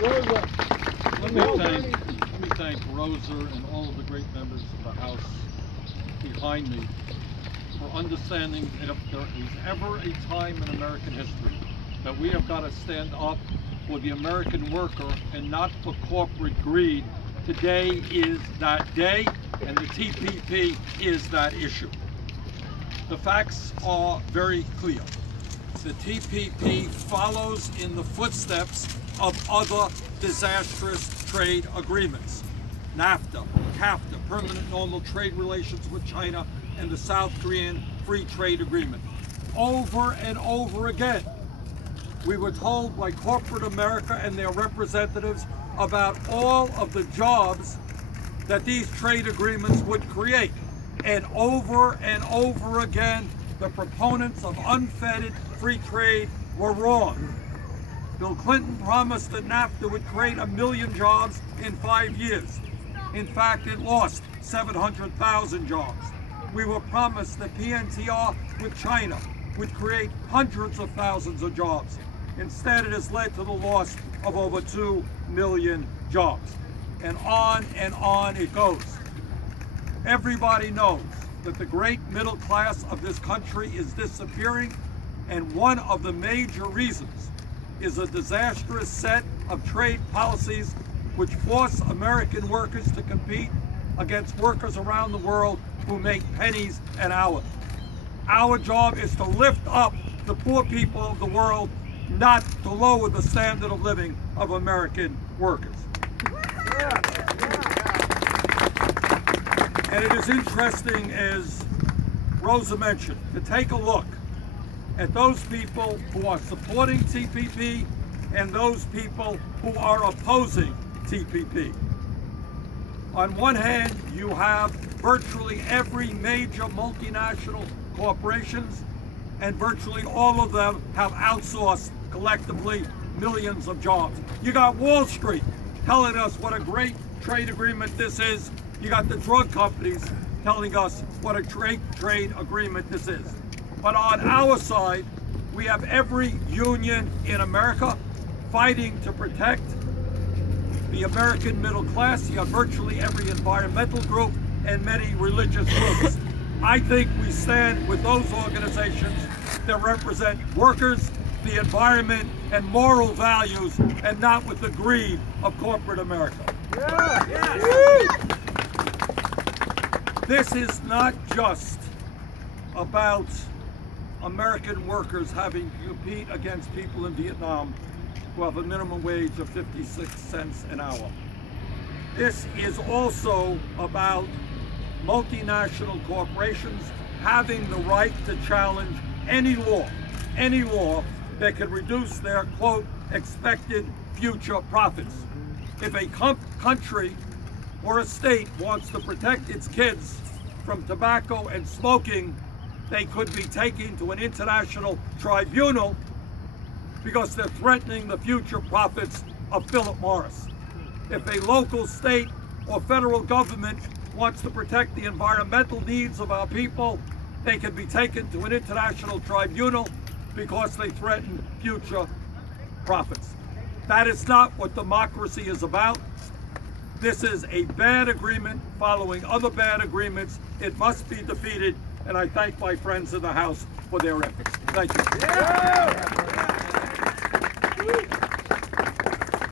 Let me thank Rosa and all of the great members of the House behind me for understanding that if there is ever a time in American history that we have got to stand up for the American worker and not for corporate greed, today is that day, and the TPP is that issue. The facts are very clear. The TPP follows in the footsteps of other disastrous trade agreements. NAFTA, CAFTA, permanent normal trade relations with China, and the South Korean free trade agreement. Over and over again, we were told by corporate America and their representatives about all of the jobs that these trade agreements would create. And over again, the proponents of unfettered free trade were wrong. Bill Clinton promised that NAFTA would create 1 million jobs in 5 years. In fact, it lost 700,000 jobs. We were promised that PNTR with China would create hundreds of thousands of jobs. Instead, it has led to the loss of over 2 million jobs. And on it goes. Everybody knows that the great middle class of this country is disappearing, and one of the major reasons is a disastrous set of trade policies which force American workers to compete against workers around the world who make pennies an hour. Our job is to lift up the poor people of the world, not to lower the standard of living of American workers. And it is interesting, as Rosa mentioned, to take a look at those people who are supporting TPP and those people who are opposing TPP. On one hand, you have virtually every major multinational corporations, and virtually all of them have outsourced collectively millions of jobs. You got Wall Street telling us what a great trade agreement this is. You got the drug companies telling us what a great trade agreement this is. But on our side, we have every union in America fighting to protect the American middle class. You have virtually every environmental group and many religious groups. I think we stand with those organizations that represent workers, the environment, and moral values, and not with the greed of corporate America. This is not just about American workers having to compete against people in Vietnam who have a minimum wage of 56 cents an hour. This is also about multinational corporations having the right to challenge any law that could reduce their, quote, expected future profits. If a country or a state wants to protect its kids from tobacco and smoking, they could be taken to an international tribunal because they're threatening the future profits of Philip Morris. If a local, state, or federal government wants to protect the environmental needs of our people, they can be taken to an international tribunal because they threaten future profits. That is not what democracy is about. This is a bad agreement following other bad agreements. It must be defeated, and I thank my friends in the House for their efforts. Thank you.